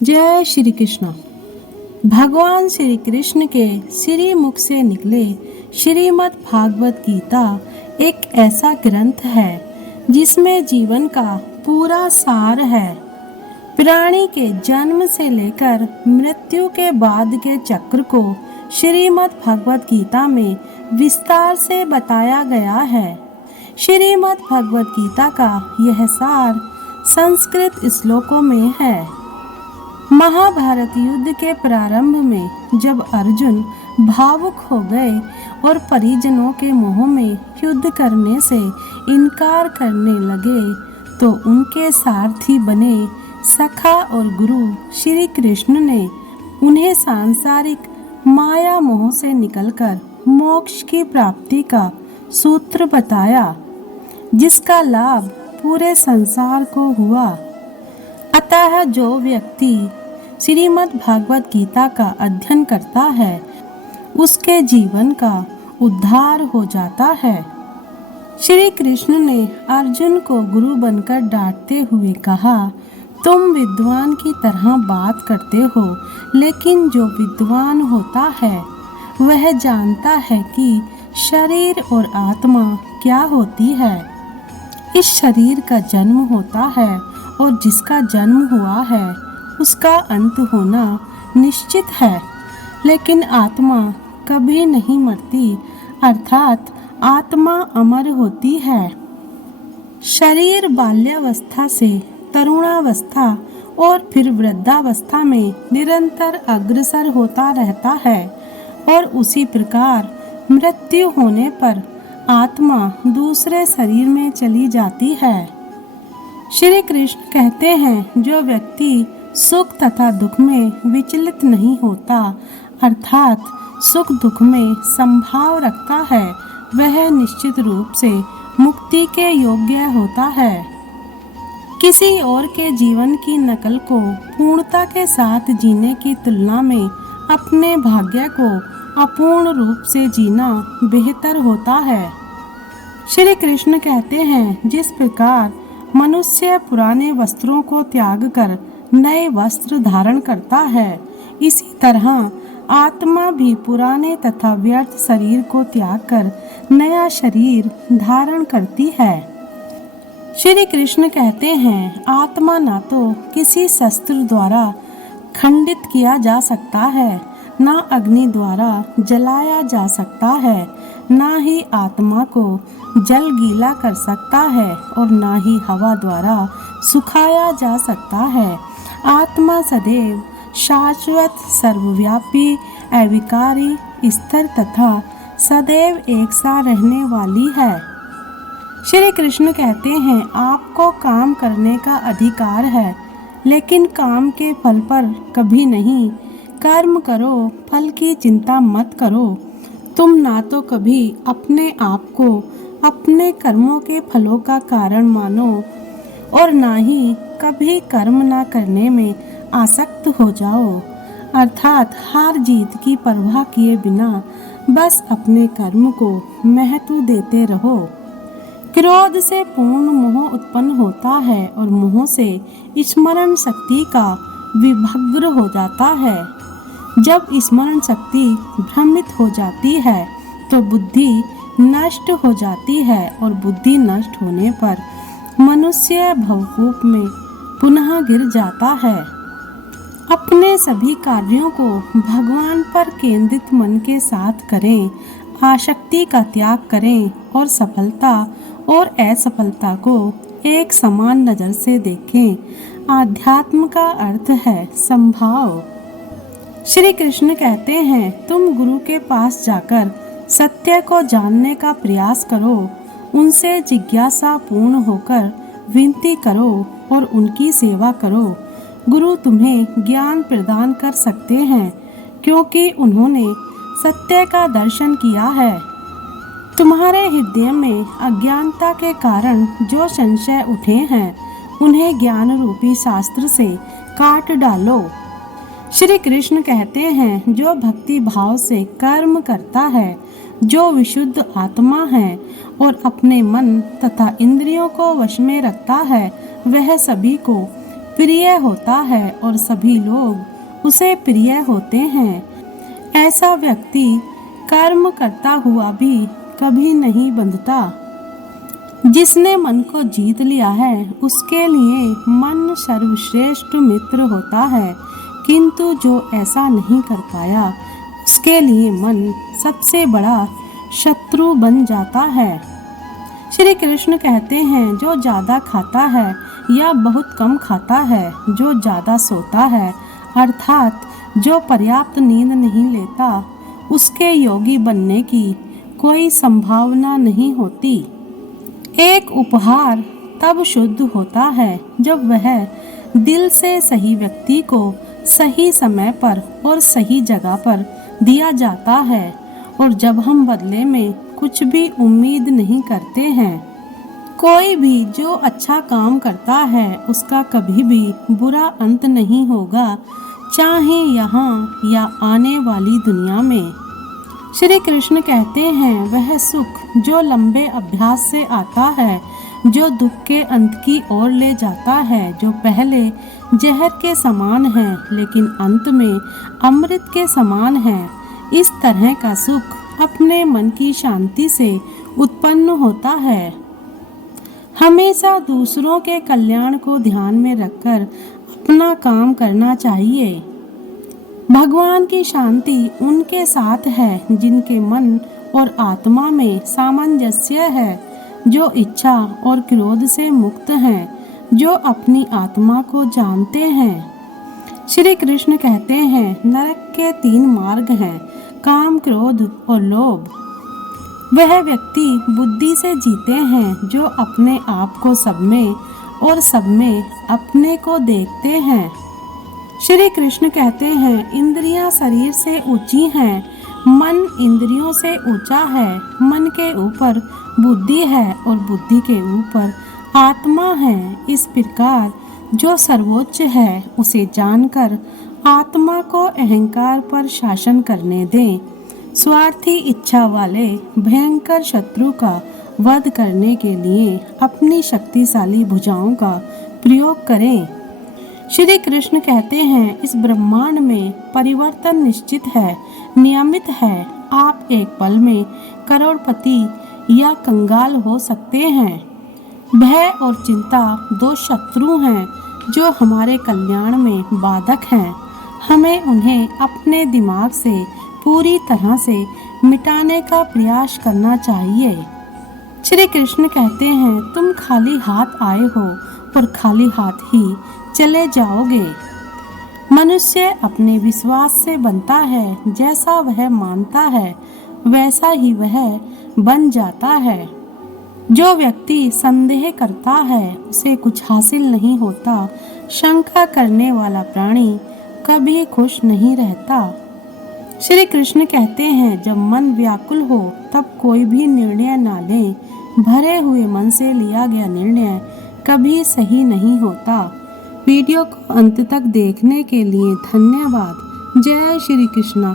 जय श्री कृष्ण। भगवान श्री कृष्ण के श्री मुख से निकले श्रीमद् भागवत गीता एक ऐसा ग्रंथ है जिसमें जीवन का पूरा सार है। प्राणी के जन्म से लेकर मृत्यु के बाद के चक्र को श्रीमद् भागवत गीता में विस्तार से बताया गया है। श्रीमद् भागवत गीता का यह सार संस्कृत श्लोकों में है। महाभारत युद्ध के प्रारंभ में जब अर्जुन भावुक हो गए और परिजनों के मोह में युद्ध करने से इनकार करने लगे तो उनके सारथी बने सखा और गुरु श्री कृष्ण ने उन्हें सांसारिक माया मोह से निकलकर मोक्ष की प्राप्ति का सूत्र बताया, जिसका लाभ पूरे संसार को हुआ। अतः जो व्यक्ति श्रीमद् भागवत गीता का अध्ययन करता है उसके जीवन का उद्धार हो जाता है। श्री कृष्ण ने अर्जुन को गुरु बनकर डांटते हुए कहा, तुम विद्वान की तरह बात करते हो, लेकिन जो विद्वान होता है वह जानता है कि शरीर और आत्मा क्या होती है। इस शरीर का जन्म होता है और जिसका जन्म हुआ है उसका अंत होना निश्चित है, लेकिन आत्मा कभी नहीं मरती, अर्थात आत्मा अमर होती है। शरीर बाल्यावस्था से तरुणावस्था और फिर वृद्धावस्था में निरंतर अग्रसर होता रहता है और उसी प्रकार मृत्यु होने पर आत्मा दूसरे शरीर में चली जाती है। श्री कृष्ण कहते हैं, जो व्यक्ति सुख तथा दुख में विचलित नहीं होता, अर्थात सुख दुख में संभाव रखता है, वह निश्चित रूप से मुक्ति के योग्य होता है। किसी और के जीवन की नकल को पूर्णता के साथ जीने की तुलना में अपने भाग्य को अपूर्ण रूप से जीना बेहतर होता है। श्री कृष्ण कहते हैं, जिस प्रकार मनुष्य पुराने वस्त्रों को त्याग कर नए वस्त्र धारण करता है, इसी तरह आत्मा भी पुराने तथा व्यर्थ शरीर को त्याग कर नया शरीर धारण करती है। श्री कृष्ण कहते हैं, आत्मा ना तो किसी शस्त्र द्वारा खंडित किया जा सकता है, ना अग्नि द्वारा जलाया जा सकता है, ना ही आत्मा को जल गीला कर सकता है और ना ही हवा द्वारा सुखाया जा सकता है। आत्मा सदैव शाश्वत, सर्वव्यापी, अविकारी, स्थिर तथा सदैव एक सा रहने वाली है। श्री कृष्ण कहते हैं, आपको काम करने का अधिकार है, लेकिन काम के फल पर कभी नहीं। कर्म करो, फल की चिंता मत करो। तुम ना तो कभी अपने आप को अपने कर्मों के फलों का कारण मानो और ना ही कभी कर्म ना करने में आसक्त हो जाओ, अर्थात हार जीत की परवाह किए बिना बस अपने कर्म को महत्व देते रहो। क्रोध से पूर्ण मोह उत्पन्न होता है और मोह से स्मरण शक्ति का विभग्र हो जाता है। जब स्मरण शक्ति भ्रमित हो जाती है तो बुद्धि नष्ट हो जाती है और बुद्धि नष्ट होने पर मनुष्य भवकूप में पुनः गिर जाता है। अपने सभी कार्यों को भगवान पर केंद्रित मन के साथ करें, आसक्ति का त्याग करें और सफलता और असफलता को एक समान नज़र से देखें। आध्यात्म का अर्थ है संभाव। श्री कृष्ण कहते हैं, तुम गुरु के पास जाकर सत्य को जानने का प्रयास करो, उनसे जिज्ञासा पूर्ण होकर विनती करो और उनकी सेवा करो। गुरु तुम्हें ज्ञान प्रदान कर सकते हैं, क्योंकि उन्होंने सत्य का दर्शन किया है। तुम्हारे हृदय में अज्ञानता के कारण जो संशय उठे हैं, उन्हें ज्ञान रूपी शास्त्र से काट डालो। श्री कृष्ण कहते हैं, जो भक्ति भाव से कर्म करता है, जो विशुद्ध आत्मा है और अपने मन तथा इंद्रियों को वश में रखता है, वह सभी को प्रिय होता है और सभी लोग उसे प्रिय होते हैं। ऐसा व्यक्ति कर्म करता हुआ भी कभी नहीं बंधता। जिसने मन को जीत लिया है उसके लिए मन सर्वश्रेष्ठ मित्र होता है, किंतु जो ऐसा नहीं कर पाया उसके लिए मन सबसे बड़ा शत्रु बन जाता है। श्री कृष्ण कहते हैं, जो ज़्यादा खाता है या बहुत कम खाता है, जो ज़्यादा सोता है अर्थात जो पर्याप्त नींद नहीं लेता, उसके योगी बनने की कोई संभावना नहीं होती। एक उपहार तब शुद्ध होता है जब वह दिल से सही व्यक्ति को सही समय पर और सही जगह पर दिया जाता है, और जब हम बदले में कुछ भी उम्मीद नहीं करते हैं। कोई भी जो अच्छा काम करता है उसका कभी भी बुरा अंत नहीं होगा, चाहे यहाँ या आने वाली दुनिया में। श्री कृष्ण कहते हैं, वह सुख जो लंबे अभ्यास से आता है, जो दुख के अंत की ओर ले जाता है, जो पहले जहर के समान है लेकिन अंत में अमृत के समान है, इस तरह का सुख अपने मन की शांति से उत्पन्न होता है। हमेशा दूसरों के कल्याण को ध्यान में रखकर अपना काम करना चाहिए। भगवान की शांति उनके साथ है जिनके मन और आत्मा में सामंजस्य है, जो इच्छा और क्रोध से मुक्त हैं, जो अपनी आत्मा को जानते हैं। श्री कृष्ण कहते हैं, नरक के 3 मार्ग हैं, काम, क्रोध और लोभ। वह व्यक्ति बुद्धि से जीते हैं जो अपने आप को सब में और सब में अपने को देखते हैं। श्री कृष्ण कहते हैं, इंद्रियां शरीर से ऊंची हैं, मन इंद्रियों से ऊंचा है। मन के ऊपर बुद्धि है और बुद्धि के ऊपर आत्मा है। इस प्रकार जो सर्वोच्च है उसे जानकर आत्मा को अहंकार पर शासन करने दें। स्वार्थी इच्छा वाले भयंकर शत्रु का वध करने के लिए अपनी शक्तिशाली भुजाओं का प्रयोग करें। श्री कृष्ण कहते हैं, इस ब्रह्मांड में परिवर्तन निश्चित है, नियमित है। आप एक पल में करोड़पति या कंगाल हो सकते हैं। भय और चिंता 2 शत्रु हैं जो हमारे कल्याण में बाधक हैं। हमें उन्हें अपने दिमाग से पूरी तरह से मिटाने का प्रयास करना चाहिए। श्री कृष्ण कहते हैं, तुम खाली हाथ आए हो और खाली हाथ ही चले जाओगे। मनुष्य अपने विश्वास से बनता है, जैसा वह मानता है वैसा ही वह बन जाता है। जो व्यक्ति संदेह करता है उसे कुछ हासिल नहीं होता। शंका करने वाला प्राणी कभी खुश नहीं रहता। श्री कृष्ण कहते हैं, जब मन व्याकुल हो तब कोई भी निर्णय ना लें। भरे हुए मन से लिया गया निर्णय कभी सही नहीं होता। वीडियो को अंत तक देखने के लिए धन्यवाद। जय श्री कृष्ण।